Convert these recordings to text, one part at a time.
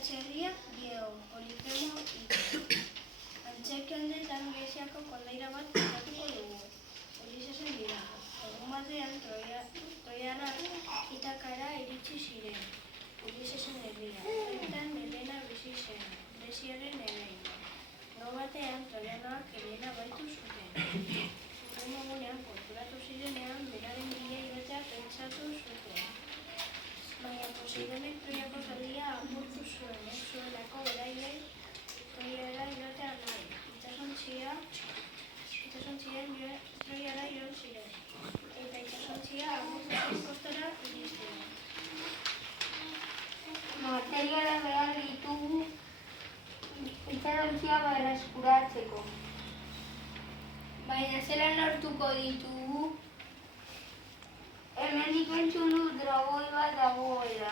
Txerriak Diego, Polifemo Ito. Antzerki honetan Greziako kondaira bat kontatuko dugu. Ulisesen dira. Egun batean troiarrak Itakara iritsi ziren. Ulisesen herria. Bertan Helena bizi zen, Greziaren ereina. Gau batean troiarrak Helena baitu zuten. Hurrengo egunean konturatu zirenean beraren bila joatea pentsatu zuten. Baina Poseidonek Troiako zaldia apurtu zuen, ez zuelako beraiei Troiara joatea nahi. Itsasontzien Troiara joan ziren, eta itsasontzia apurtu kostara iristen. Materiala behar ditugu itsasontzia berreskuratzeko. Baina zelan lortuko ditugu? Hemendik entzun dut dragoi bat dagoela.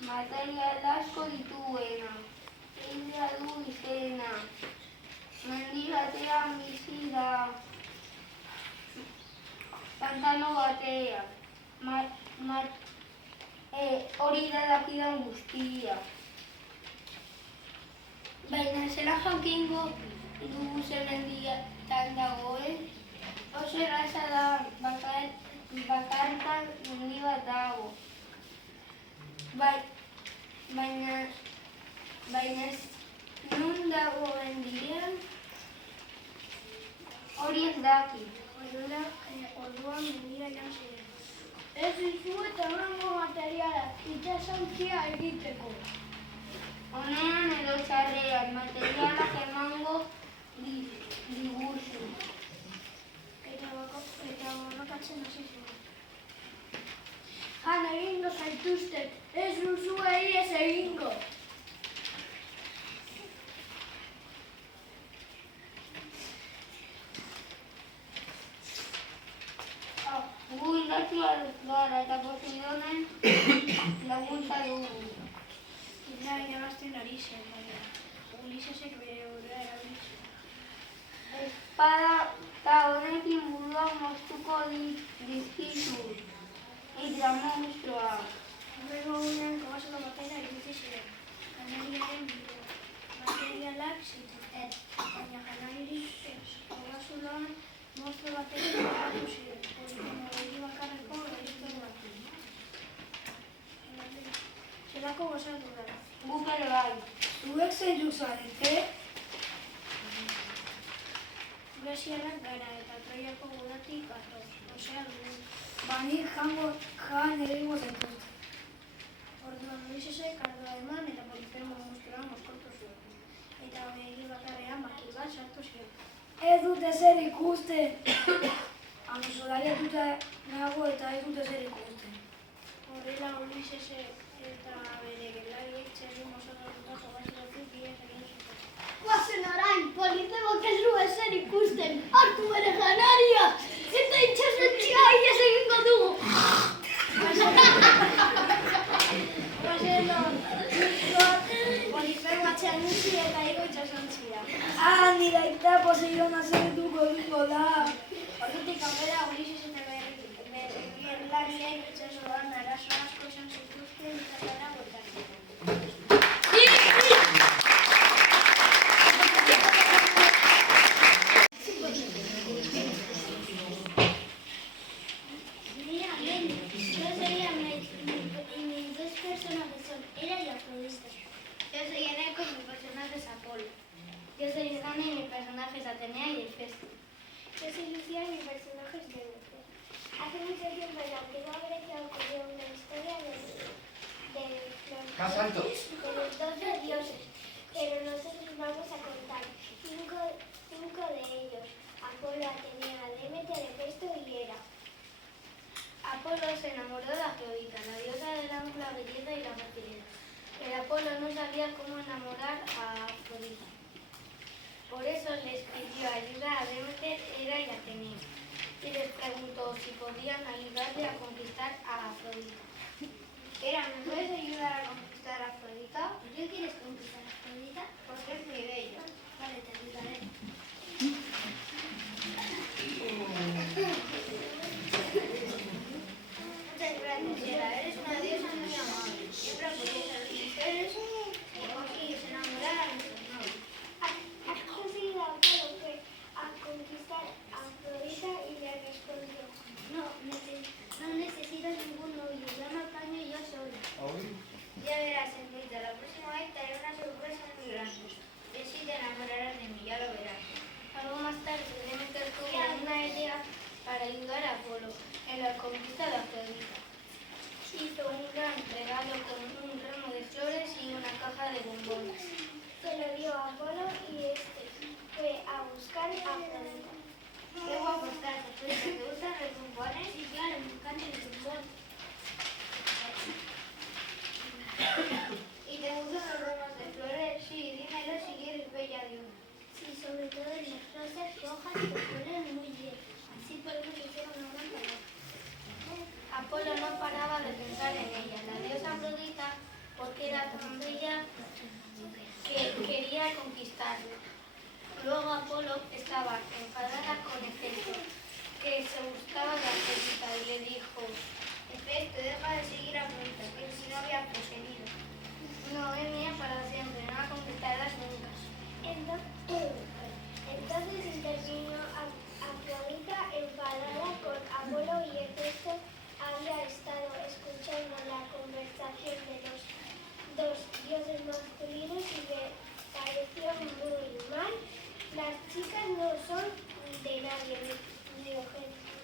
Material asko dituena. Indra du izena. Mendi batean bizi da. Pantano batean. Hori da dakidan guztia. Baina zela jakingo dugu zer mendiatan dagoen? Oso erraza da, bakarkan mendi bat dago. Baina nun dago mendia? Hori ez daki. Orduan mendira joan ziren. Ez dizuet emango materialak itsasontzia egiteko. Honean edo txarrean materialak emango diguzu. Eta borrokatzen hasi ziren. Han egingo zaituztet, ez duzuei ez egingo. Gu indartsuak gara eta Poseidonen laguntza dugu. Indra irabazten ari zen, baina Ulisesek bere burua erabili zuen. Espada eta honekin buruak moztuko dizkizu. Hidra monstrua. Hurrengo egunean kobasolo batera iritsi ziren. Janariaren bidea. Materialak zituzten, baina janaririk ez. Kobasoloan monstro batera iritsi ziren. Polifemo hori bakarreko gaizto bat. Zelako gozatu da. Guk ere bai. Zuek zeiru zarete? Greziarrak gara eta Troiako gudatik gatoz. Osea dugu. Banik jan egingo zaituzte. Orduan Ulisesek ardoa eman eta Polifemo monstrua mozkortu zuen. Eta begi bakarrean makil bat sartu zion. Ez dut ezer ikusten. Amezolariatuta nago eta ez dut ezer ikusten. Horrela Ulisesek eta bere gelariek txerri mozorratuta kobasilotik bidez egin zuten. Guazen orain, Polifemok ez du ezer ikusten. Hartu bere janaria! Eta itsasontzia ihes egingo dugu! Polifemo atxean utzi eta igo itsasontzia. Nire aita Poseidona zertuko egingo da. Ordutik aurrera Ulises eta bere gelariek itsasoan arazo asko izan zituzten Itakara bueltatzeko. Yo soy Eneco y mi personaje es Apolo. Yo soy Susana y mi personaje es Atenea y Hefesto. Yo soy Lucía y mi personaje es Demeter. Hace mucho tiempo en la antigua Grecia ocurrió una historia de los 12 dioses, pero nosotros vamos a contar cinco de ellos: Apolo, Atenea, Demeter, Hefesto y Hera. Apolo se enamoró de Afrodita, la diosa del amor, la belleza y la fertilidad. Pero Apolo no sabía cómo enamorar a Afrodita. Por eso les pidió ayuda a Demeter, Hera y Atenea. Y les preguntó si podían ayudarle a conquistar a Afrodita. Hera, ¿me puedes ayudar a conquistar a Afrodita? ¿Por qué quieres conquistar a Afrodita? Porque es muy bella. Vale, te ayudaré. Muchas gracias, Hera. Eres una diosa muy amable. Siempre apoyas a las mujeres popular muy bien. Así podemos hacer una gran palabra. Apolo no paraba de pensar en ella, la diosa Afrodita, porque era tan bella que quería conquistarla. Luego Apolo estaba enfadada con Hefesto, que se gustaba de Afrodita, y le dijo: Hefesto, deja de seguir a Afrodita, que si no había poseído. no, es mía para siempre, no la conquistarás nunca. Entonces intervino Afrodita enfadada con Apolo y Hefesto había estado escuchando la conversación de los dos dioses masculinos y le pareció muy mal. Las chicas no son de nadie, dijo Hefesto.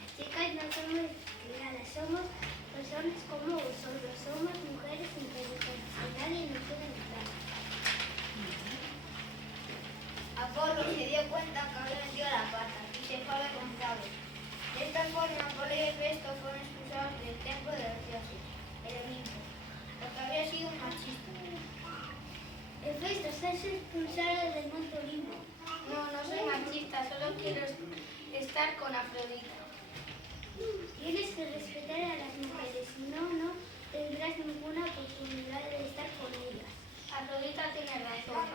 Las chicas no somos criadas, somos personas como vosotros, somos mujeres inteligentes y nadie nos puede entrar. Apolo se dio cuenta que había metido la pata y se fue avergonzado. De esta forma, Apolo y Hefesto fueron expulsados del templo de los dioses, el Olimpo, porque había sido un machista. Hefesto, estás expulsado del monte Olimpo. No, no soy machista, solo quiero estar con Afrodita. Tienes que respetar a las mujeres, si no, no tendrás ninguna oportunidad de estar con ellas. Afrodita tiene razón.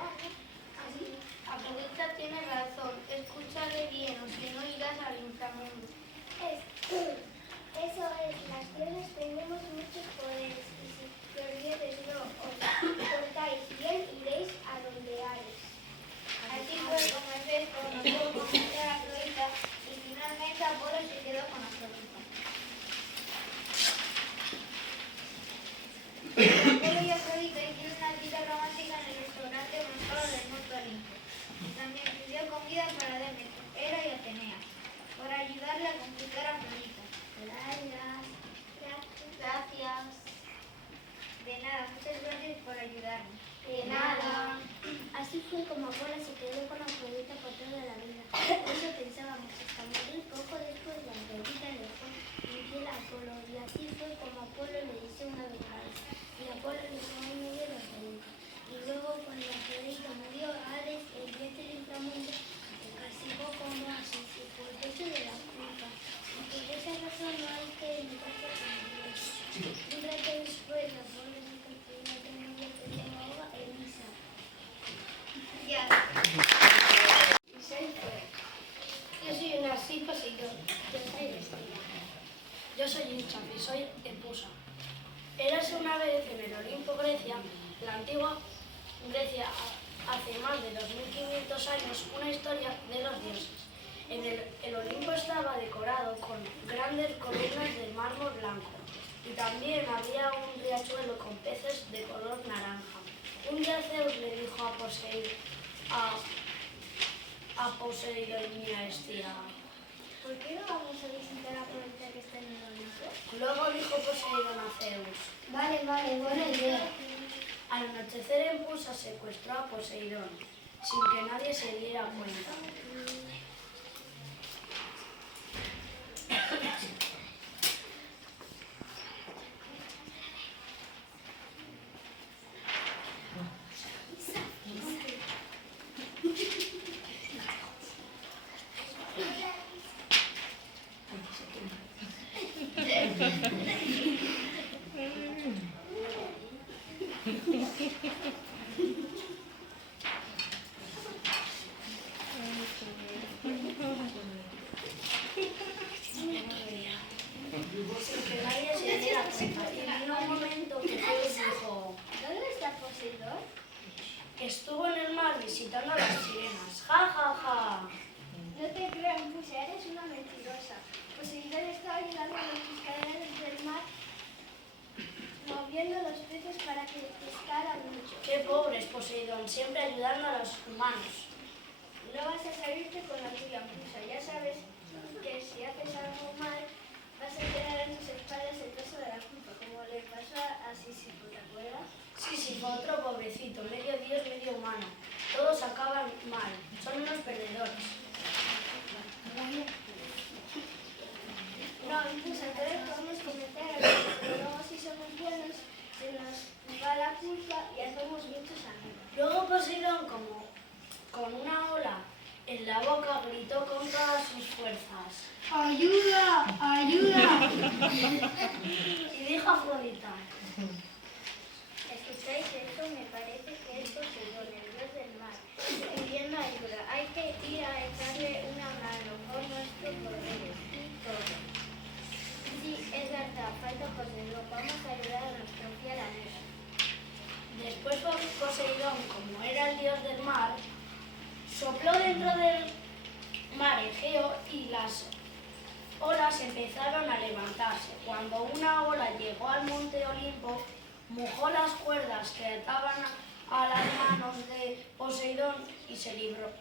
Afrodita tiene razón. Escúchale bien, o si no irás al inframundo. Eso es, las diosas tenemos muchos poderes y si los dioses no os portáis bien, iréis a donde Ares. Así fue como Hefesto no pudo convencer a Afrodita y finalmente Apolo se quedó con Afrodita. Apolo y Afrodita hicieron una cita romántica en el restaurante más caro del monte Olimpo. También pidió comida para Demeter, Hera y Atenea, para ayudarle a conquistar a Afrodita. Gracias. De nada, muchas gracias por ayudarme. De nada. Así fue como Apolo se quedó con Afrodita por toda la vida. Eso pensábamos hasta morir. Poco después la Afrodita le fue infiel a Apolo y así fue como Apolo le hizo una venganza. Y Apolo le fue en medio de Afrodita. Y luego cuando Afrodita murió, Ares, el dios del inframundo, le castigó como asesino por el peso de la culpa. Y por esa razón no hay que meterse con Dios. Un rato después, Apolo se construyó una tremenda que se llamaba Elisa. Ya. Yo soy una así Poseidón. Yo soy Vestida. Yo soy Incham y soy Epusa. Érase una vez en el Olimpo, Grecia, la antigua Grecia, hace más de 2500 años, una historia de los dioses. El Olimpo estaba decorado con grandes columnas de mármol blanco y también había un riachuelo con peces de color naranja. Un día Zeus le dijo a Poseidón y a Hestia. ¿Por qué no vamos a visitar a Afrodita que está en el Olimpo? Luego dijo Poseidón a Zeus. Vale, buena idea. Al anochecer Epusa secuestró a Poseidón, sin que nadie se diera cuenta. Sin que nadie se diera cuenta. Y vino un momento que Zeus dijo: ¿Dónde está Poseidón? estuvo en el mar visitando a las sirenas. ¡Ja, ja, ja! No te creo, Pusa, eres una mentirosa. Poseidón estaba ayudando a los pescadores del mar, moviendo los peces para que pescaran mucho. ¡Qué pobre es Poseidón! Siempre ayudando a los humanos. No vas a salirte con la tuya, Pusa. Ya sabes que si haces algo mal, vas a tener en tus espaldas el peso de la culpa, como le pasó a Sísifo, ¿te acuerdas? Sí, sí, fue otro pobrecito, medio dios, medio humano. Todos acaban mal, son unos perdedores. No, Pusa, entonces podemos cometer errores, pero luego si somos buenos, se nos va la culpa y hacemos muchos amigos. Luego Poseidón, con una ola en la boca gritó con todas sus fuerzas. ¡Ayuda! ¡Ayuda! Y dijo a Afrodita: ¿Escucháis esto? Me parece que es Poseidón, el dios del mar, pidiendo ayuda. Hay que ir a echarle una mano con nuestro poder y todo. Sí, es verdad, falta Poseidón. Vamos a ayudar a nuestro fiel amigo. Después Poseidón, como era el dios del mar, sopló dentro del mar Egeo y las olas empezaron a levantarse. Cuando una ola llegó al monte Olimpo, mojó las cuerdas que ataban a las manos de Poseidón y se liberó.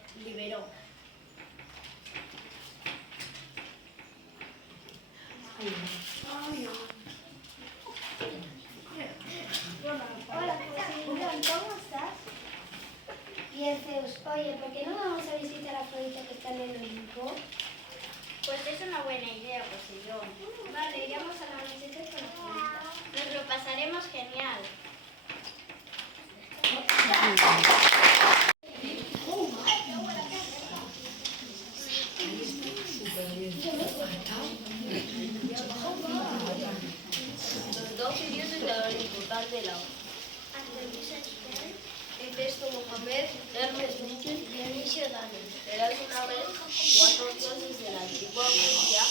Hola, Poseidón, ¿cómo estás? Bien, Zeus. Oye, ¿por qué no vamos a visitar a Afrodita que está en el Olimpo? Pues es una buena idea, Poseidón. Vale, iremos a la anochecer con Afrodita. Nos lo pasaremos genial. Los 12 dioses del Olimpo, tal de lado. Hefesto, Mohamed, Hermes, Níquel y Dionisio Dano. Eran una vez 4 dioses de la antigua Grecia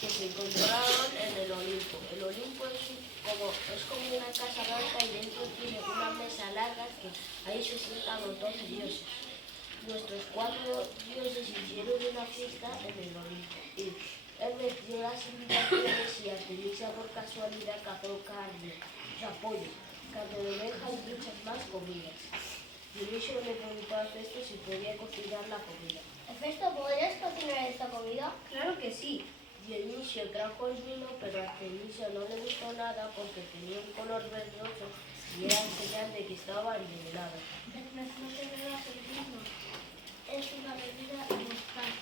que se encontraron en el Olimpo. El Olimpo es como una casa blanca y dentro tiene una mesa larga que ahí se sientan los 12 dioses. Nuestros 4 dioses hicieron una fiesta en el Olimpo y Hermes dio las invitaciones y Artemisa por casualidad cazó carne, pollo, carne de oveja y muchas más comidas. Dionisio le preguntó a Hefesto si podía cocinar la comida. Hefesto, ¿podrías cocinar esta comida? Claro que sí. Dionisio trajo el vino, pero a Artemisa no le gustó nada porque tenía un color verdoso y era señal de que estaba envenenado. Hermes, no te bebas el vino. Es una bebida mortal.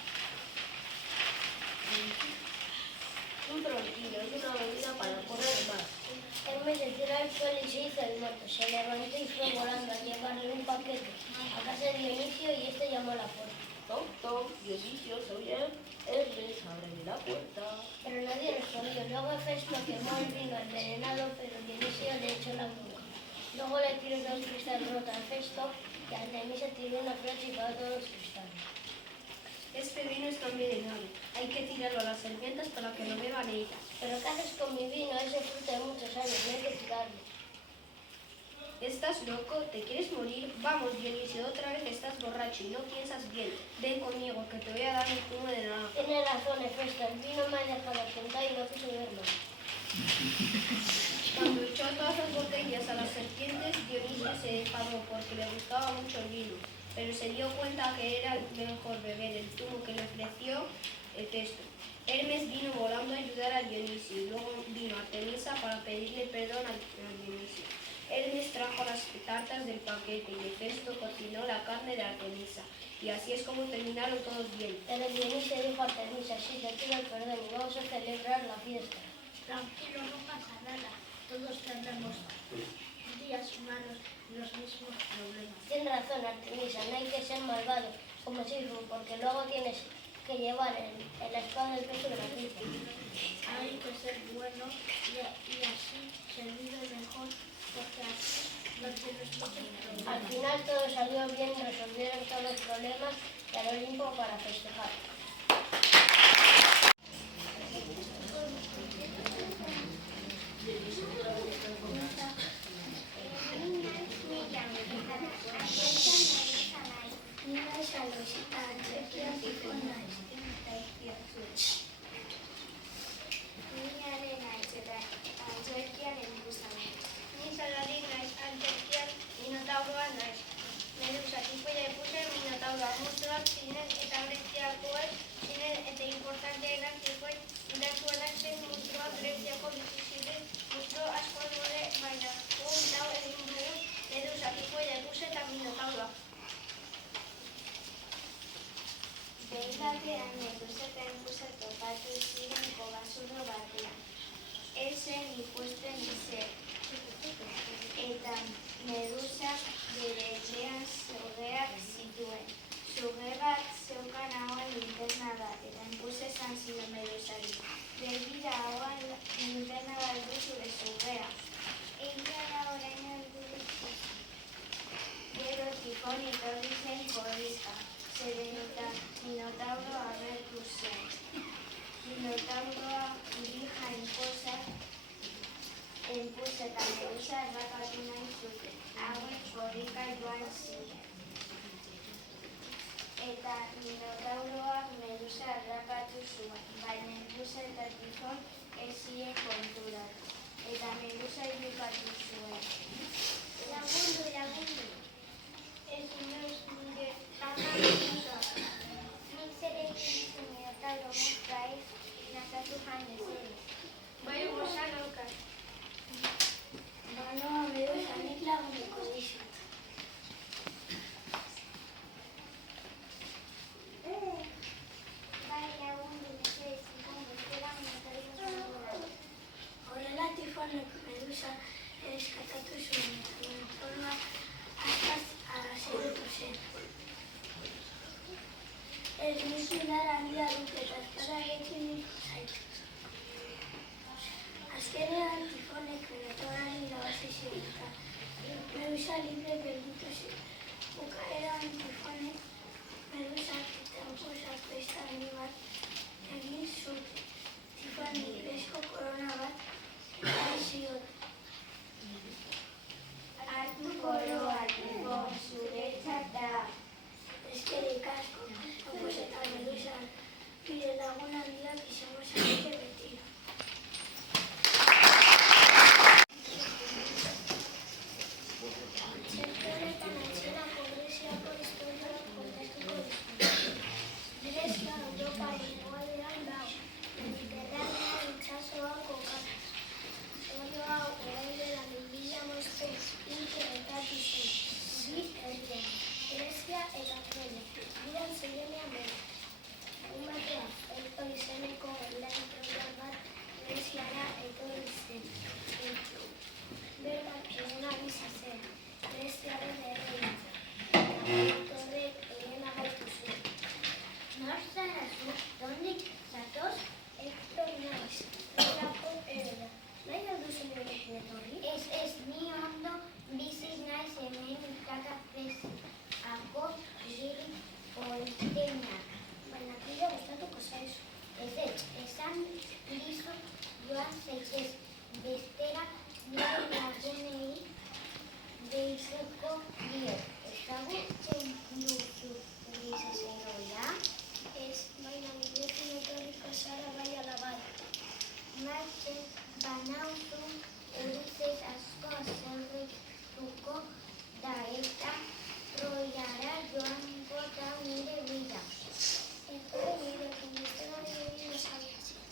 Un tranquilo, es una bebida para correr más. Hermes se tiró al suelo y se hizo el muerto. Se levantó y fue volando a llevarle un paquete a casa de Dionisio y este llamó a la puerta. Tom, Tom, Dionisio, soy Hermes, ábreme la puerta. Pero nadie respondió. Luego Hefesto quemó el vino envenenado, pero Dionisio le echó la culpa. Luego le tiró 2 cristales rotos a Hefesto y Artemisa tiró una flecha y pagó todos los cristales. Este vino está envenenado. Hay que tirarlo a las serpientes para que lo beban ellas. ¿Pero qué haces con mi vino? Es el fruto de muchos años, no hay que tirarlo. ¿Estás loco? ¿Te quieres morir? Vamos, Dionisio, otra vez estás borracho y no piensas bien. Ven conmigo, que te voy a dar un zumo de naranja. Tienes razón, Hefesto. El vino me ha dejado sentar y no quiso beber más. Cuando echó todas las botellas a las serpientes, Dionisio se enfadó porque le gustaba mucho el vino, pero se dio cuenta que era mejor beber el zumo que le ofreció Hefesto. Hermes vino volando a ayudar a Dionisio y luego vino Artemisa para pedirle perdón a Dionisio. Hermes trajo las tartas del paquete y Hefesto cocinó la carne de Artemisa. Y así es como terminaron todos bien. Pero Dionisio dijo a Artemisa: sí, te pido el perdón y vamos a celebrar la fiesta. Tranquilo, no pasa nada. Todos tendremos días humanos y los mismos problemas. Tienes razón, Artemisa, no hay que ser malvado como Sifo, porque luego tienes que llevar el espada el peso de la culpa. Hay que ser bueno y así se vive mejor, porque así no tienes muchos problemas. Al final todo salió bien, resolvieron todos los problemas y al Olimpo para festejar. Medusa, tipoia ikusten, Minotauro, monstruoak ziren eta Greziakoek ziren eta inportanteenak zikoen indartsuenak monstruoak Greziako bizi ziren monstruo asko dure, baina guk lau egin dugu Medusa, tipoia ikusten eta Minotauroa. Behin batean Medusa eta Enkusa topatu ziren kobazulo batean. Ez zen ikusten ezer. Eta Medusa bere etxean zorreak zituen. Tifon etorri zen korrika, zeren eta Minotauro agertu zen. Minotauroa irija enposa eta Medusa errapatu nahi zuten. Hauek korrika joan ziren. Eta Minotauroak Medusa errapatu zuen, baina Enpusa eta Tifon ez ziren konturatu. Eta Medusa irripatu zuen. Lagundu. Ez nire ama Medusa. Nik zer egin Minotauro mostra ez nazatu jan mesedez. Bai, gozan aukar. Banoa Medusa, nik lagunduko dizut. Bai, lagundu mesedez, izan bestela Minotauro mostra. Horrela Tifonek Medusa eskatatu zuen eta Minotauroa askaz aseretu zen. Ez nik indar handia dut eta espadarekin niko zait. Azkenean Tifonek Minotauroaren irabazi zion eta Medusa libre gelditu zen. Bukaeran Tifonek Medusak eta Enpusak beste handi bat egin zuten. Tifonek besko korona bat egin zion. Hartu koroa, Tifon, zuretzat da. Eskerrik asko, Enpus eta Medusa, nire lagun handiak izango zarete betiro. Txerto honetan antzerako Greziako historia kontatuko dizut. Grezia Europaren hegoaldean dago, Mediterranea itsasoa kokatuta. Herri hau orain dela 2005 gertatu zen. Bi herriak, Grezia eta Troia, biran zirenean bera. Egun batean, Elto izeneko helarik troiar bat Greziara etorri zen. Bertan Helena bizi zen, Greziaren erregintza. Eltorrek Helena gaitu zuen. Nor zara zu, dondik zatoz? Hector naiz, Troiako eroa. Nahi da duzu nirekin etorri? Ez, ni ondo bizi naiz hemen ikakapezako gil politenak. Baina kide gustatuko zaizu. Ez, esan dizut joan zaitez, bestera nire lagunei deituko diot. Ezagutzen duzu Ulises heroia? Ez, baina nirekin etorriko zara bai ala bai. Martzen banauzu Ulises asko azerretuko da eta Troiara joango da nire bila. Etorri nirekin bestera nirekin esabiatzen.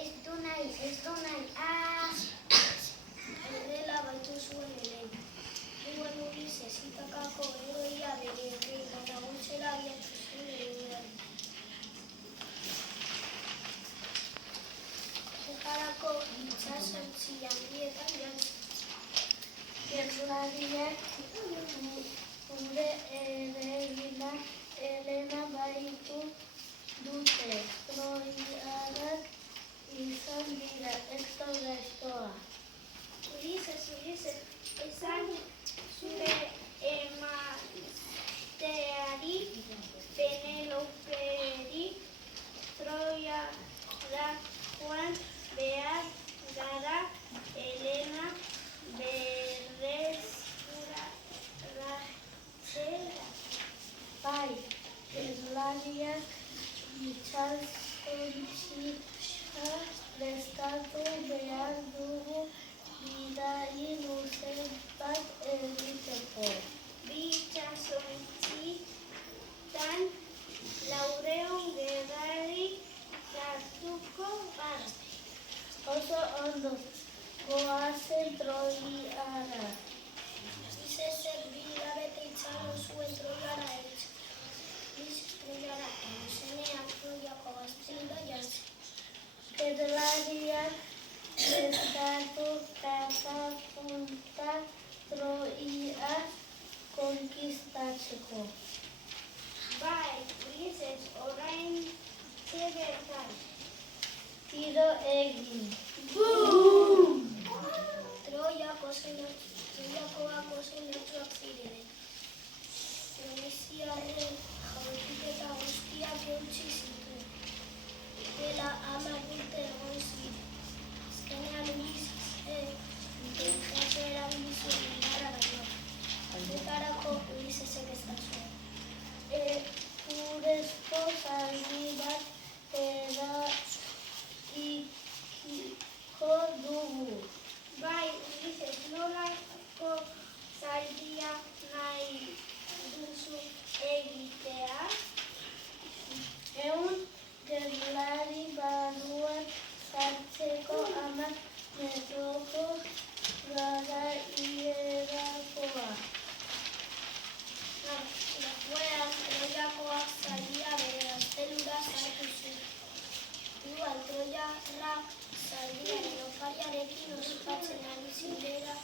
Ez du nahi, Erdela baitu zuen Helena. Duen Ulises Itakako heroia bere herriko laguntzera abiatu zen eroiari. Bukarako itsasontzi handietan jantzi. Gerlariak gure erregina Helena baitu dute. Troiarrak izan dira, Hector gaiztoa. Ulises, esan zure emateari Peneloperi Troiara joan behar gara Helena berreskuratzera. Bai, gerlariak itsasontziak prestatu behar dugu bidai luze bat egiteko. Bi itsasontzitan 400 gerrari sartuko gara. Oso ondo, goazen Troiara. Ulisesek 2 hilabete itxaron zuen Troiara heltzen. Ulises Troiara heldu zenean Troiako gaztelua jantzi. Gerlariak prestatu katapultak Troia konkistatzeko. Bai, Ulises, orain zer gertatu. Tiro egin. Troiakoak oso indartsuak ziren. ezazue. Urezko zaldi bat eraikiko dugu. Bai, Ulises, nolako zaldia nahi duzu egitea? 100 gerlari barruan sartzeko 10 metroko garaierakoa. Fueran, Troiakoak zaldia bere gaztelura sartu zuen. Troiarrak zaldiaren opariarekin ospatzen ari zirela,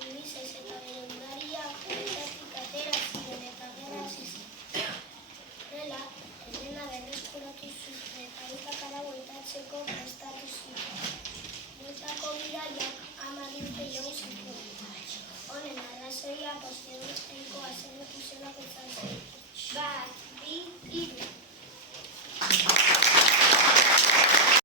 Ulises eta bere udariak bertatik atera ziren eta gerra hasi zen. Horrela, Helena berreskuratu zuten eta hitzakara bueltatzeko prestatu ziren. Bueltako bidaiak 10 urte jo zituen. Honen arrazoia Posidoniosko haserretu zelako izan zen. 1, 2, 3.